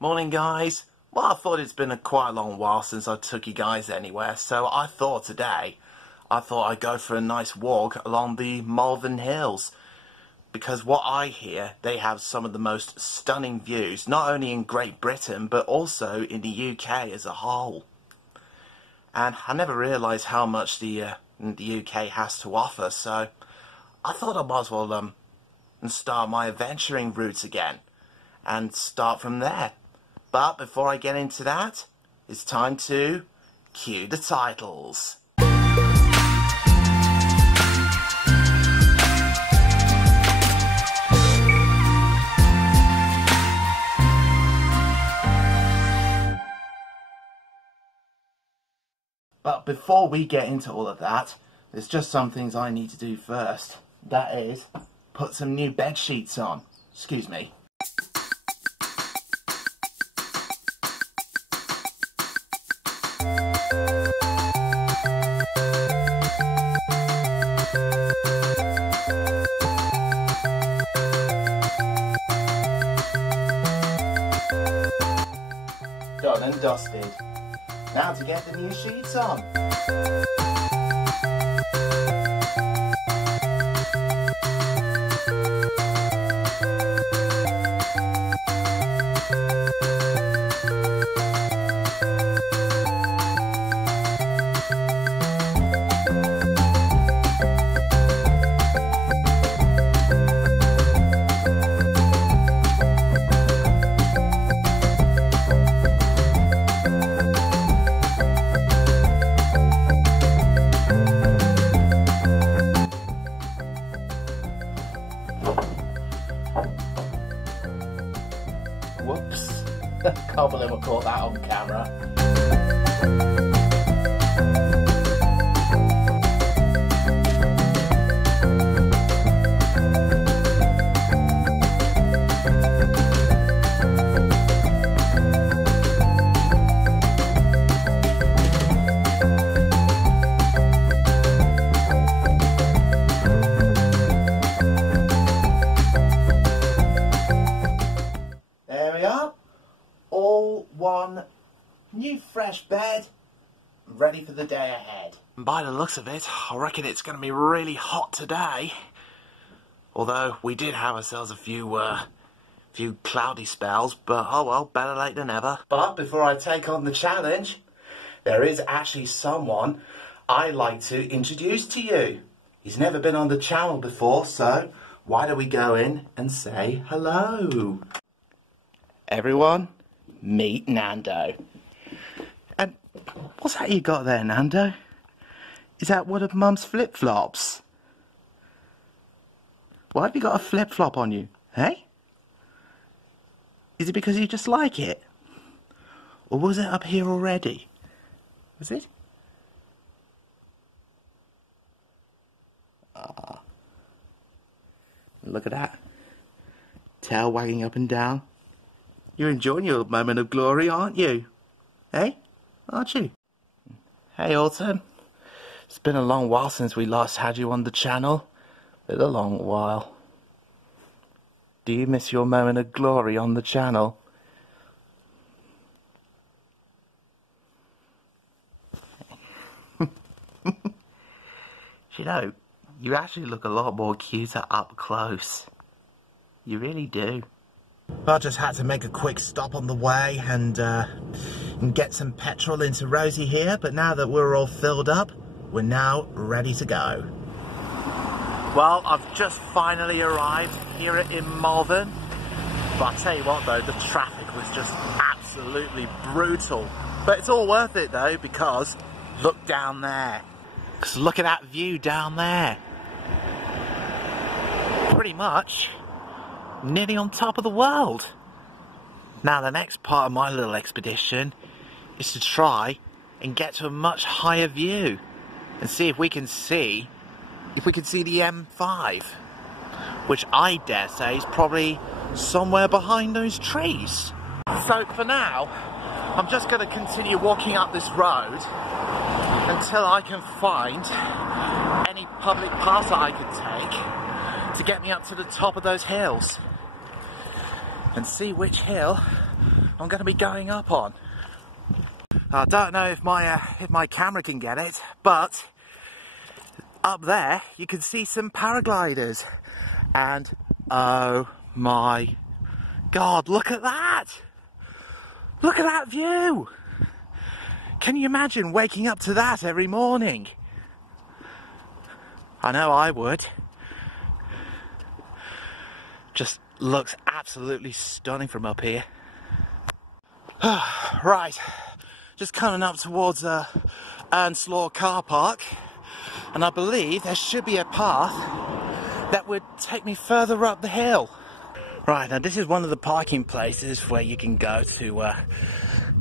Morning guys. Well, I thought it's been quite a long while since I took you guys anywhere, so I thought today I'd go for a nice walk along the Malvern hills, because what I hear, they have some of the most stunning views, not only in Great Britain but also in the UK as a whole. And I never realised how much the UK has to offer, so I thought I might as well start my adventuring routes again and start from there. But before I get into that, it's time to cue the titles. But before we get into all of that, there's just some things I need to do first. That is, put some new bed sheets on. Excuse me. Done and dusted. Now to get the new sheets on. Whoops. Can't believe I caught that on camera. All one new fresh bed, ready for the day ahead. By the looks of it, I reckon it's going to be really hot today. Although we did have ourselves a few cloudy spells, but oh well, better late than never. But before I take on the challenge, there is actually someone I'd like to introduce to you. He's never been on the channel before, so why don't we go in and say hello? Everyone, meet Nando. And what's that you got there, Nando? Is that one of Mum's flip-flops? Why have you got a flip-flop on you, hey? Is it because you just like it? Or was it up here already? Was it? Ah. Look at that. Tail wagging up and down. You're enjoying your moment of glory, aren't you? Hey? Aren't you? Hey, Autumn. It's been a long while since we last had you on the channel. Been a long while. Do you miss your moment of glory on the channel? You know, you actually look a lot more cuter up close. You really do. I just had to make a quick stop on the way and get some petrol into Rosie here, but now that we're all filled up, we're now ready to go. Well, I've just finally arrived here in Malvern, but I'll tell you what though, the traffic was just absolutely brutal. But it's all worth it though, because look down there. Because look at that view down there. Pretty much nearly on top of the world. Now the next part of my little expedition is to try and get to a much higher view and see if we can see the M5, which I dare say is probably somewhere behind those trees. So for now, I'm just going to continue walking up this road until I can find any public path that I could take to get me up to the top of those hills and see which hill I'm going to be going up on. I don't know if my camera can get it, but up there you can see some paragliders, and oh my God, look at that! Look at that view! Can you imagine waking up to that every morning? I know I would. Just looks absolutely stunning from up here. Right, just coming up towards Earnslaw car park, and I believe there should be a path that would take me further up the hill. Right, now this is one of the parking places where you can go to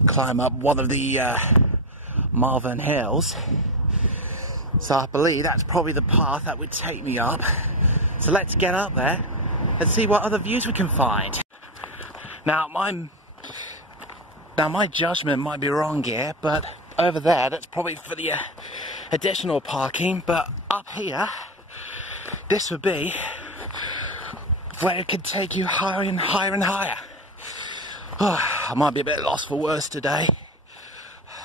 climb up one of the Malvern hills. So I believe that's probably the path that would take me up. So let's get up there and see what other views we can find. Now my judgment might be wrong here, but over there that's probably for the additional parking, but up here this would be where it could take you higher and higher and higher. I might be a bit lost for words today.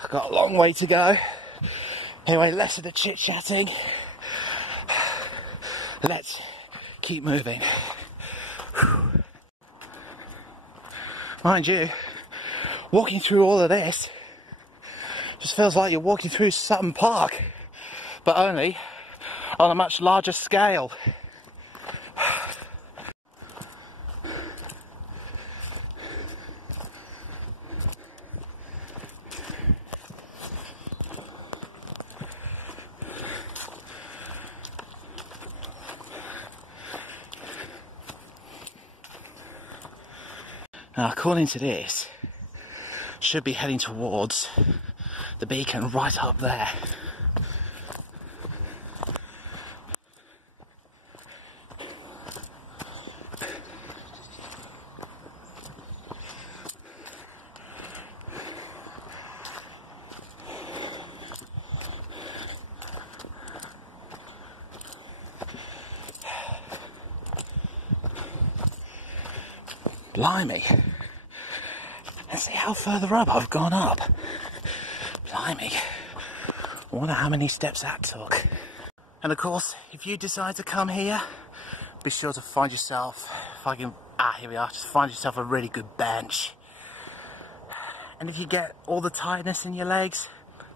I've got a long way to go. Anyway, less of the chit-chatting. Let's keep moving. Mind you, walking through all of this just feels like you're walking through Sutton Park, but only on a much larger scale. Now, according to this, should be heading towards the beacon right up there. Blimey. Let's see how further up I've gone up. Blimey. I wonder how many steps that took. And of course, if you decide to come here, be sure to find yourself, here we are, just find yourself a really good bench. And if you get all the tiredness in your legs,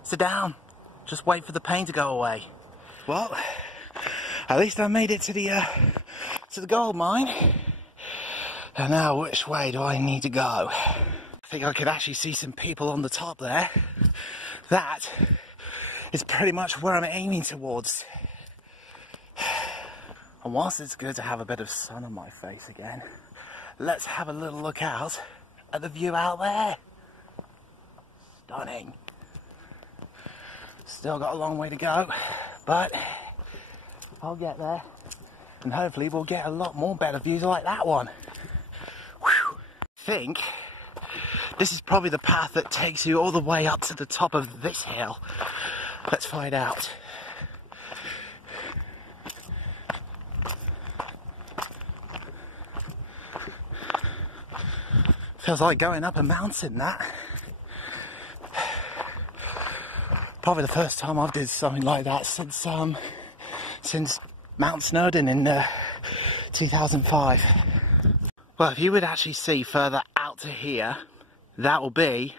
sit down. Just wait for the pain to go away. Well, at least I made it to the gold mine. And now, which way do I need to go? I think I could actually see some people on the top there. That is pretty much where I'm aiming towards. And whilst it's good to have a bit of sun on my face again, let's have a little look out at the view out there. Stunning. Still got a long way to go, but I'll get there. And hopefully we'll get a lot more better views like that one. I think this is probably the path that takes you all the way up to the top of this hill. Let's find out. Feels like going up a mountain, that. Probably the first time I've did something like that since Mount Snowdon in 2005. Well, if you would actually see further out to here, that will be,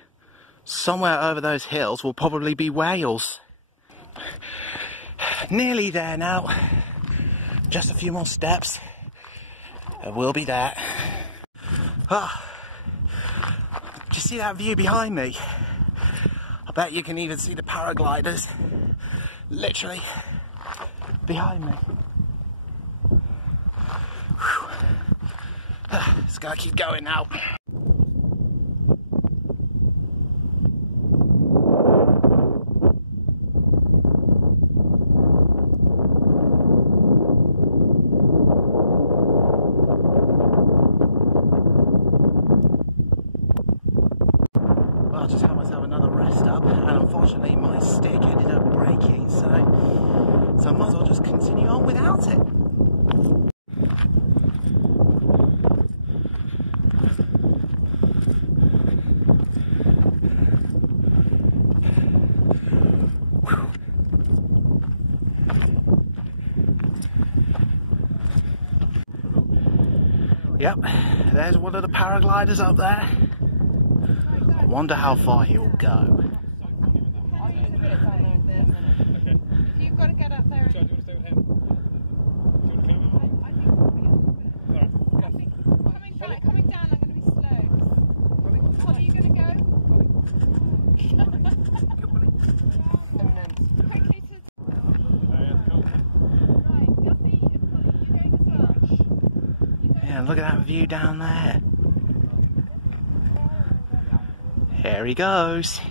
somewhere over those hills will probably be Wales. Nearly there now. Just a few more steps and we'll be there. Ah, do you see that view behind me? I bet you can even see the paragliders literally behind me. Just gotta keep going now. Well, I just had myself another rest up, and unfortunately my stick ended up breaking, so I might as well just continue on without it. Yep, there's one of the paragliders up there. I wonder how far he'll go. You've got to get up there. And... coming down, I'm going to be slow. What are you going to go? Quickly to... Yeah, look at that view down there. Here he goes.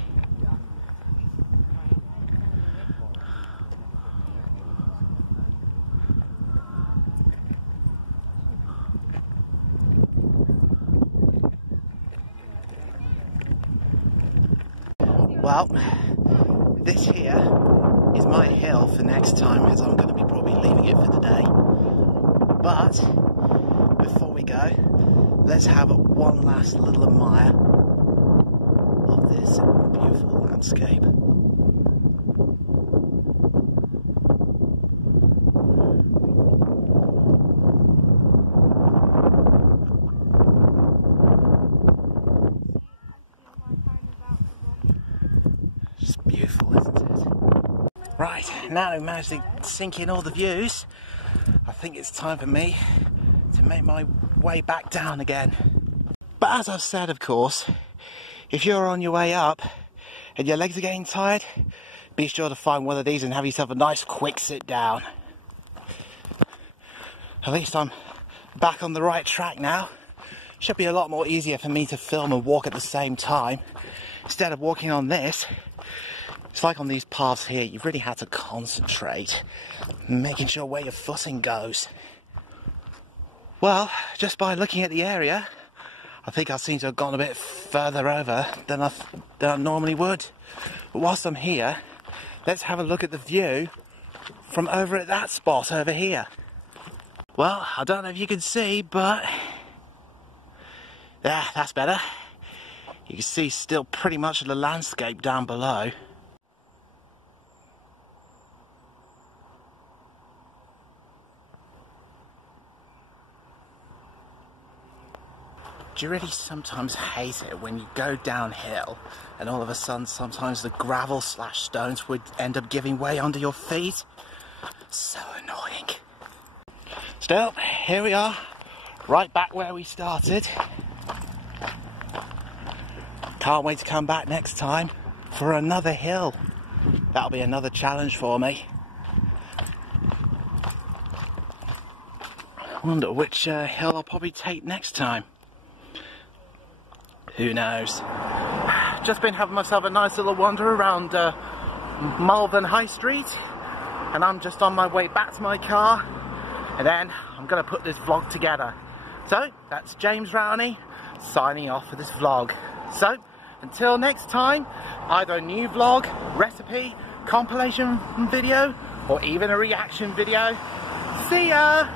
Well, this here is my hill for next time, as I'm going to be probably leaving it for the day. But before we go, let's have one last little admire of this beautiful landscape. It's beautiful, isn't it? Right, now that we've managed to sink in all the views, I think it's time for me to make my way back down again. But as I've said, of course, if you're on your way up and your legs are getting tired, be sure to find one of these and have yourself a nice quick sit down. At least I'm back on the right track now. Should be a lot more easier for me to film and walk at the same time. Instead of walking on this, it's like on these paths here, you've really had to concentrate, making sure where your footing goes. Well, just by looking at the area, I think I seem to have gone a bit further over than I normally would. But whilst I'm here, let's have a look at the view from over at that spot over here. Well, I don't know if you can see, but yeah, that's better. You can see still pretty much of the landscape down below. Do you really sometimes hate it when you go downhill and all of a sudden sometimes the gravel / stones would end up giving way under your feet? So annoying. Still, here we are, right back where we started. Can't wait to come back next time for another hill. That'll be another challenge for me. I wonder which hill I'll probably take next time. Who knows? Just been having myself a nice little wander around Malvern High Street, and I'm just on my way back to my car, and then I'm going to put this vlog together. So, that's James Rowney signing off for this vlog. So, until next time, either a new vlog, recipe, compilation video, or even a reaction video. See ya!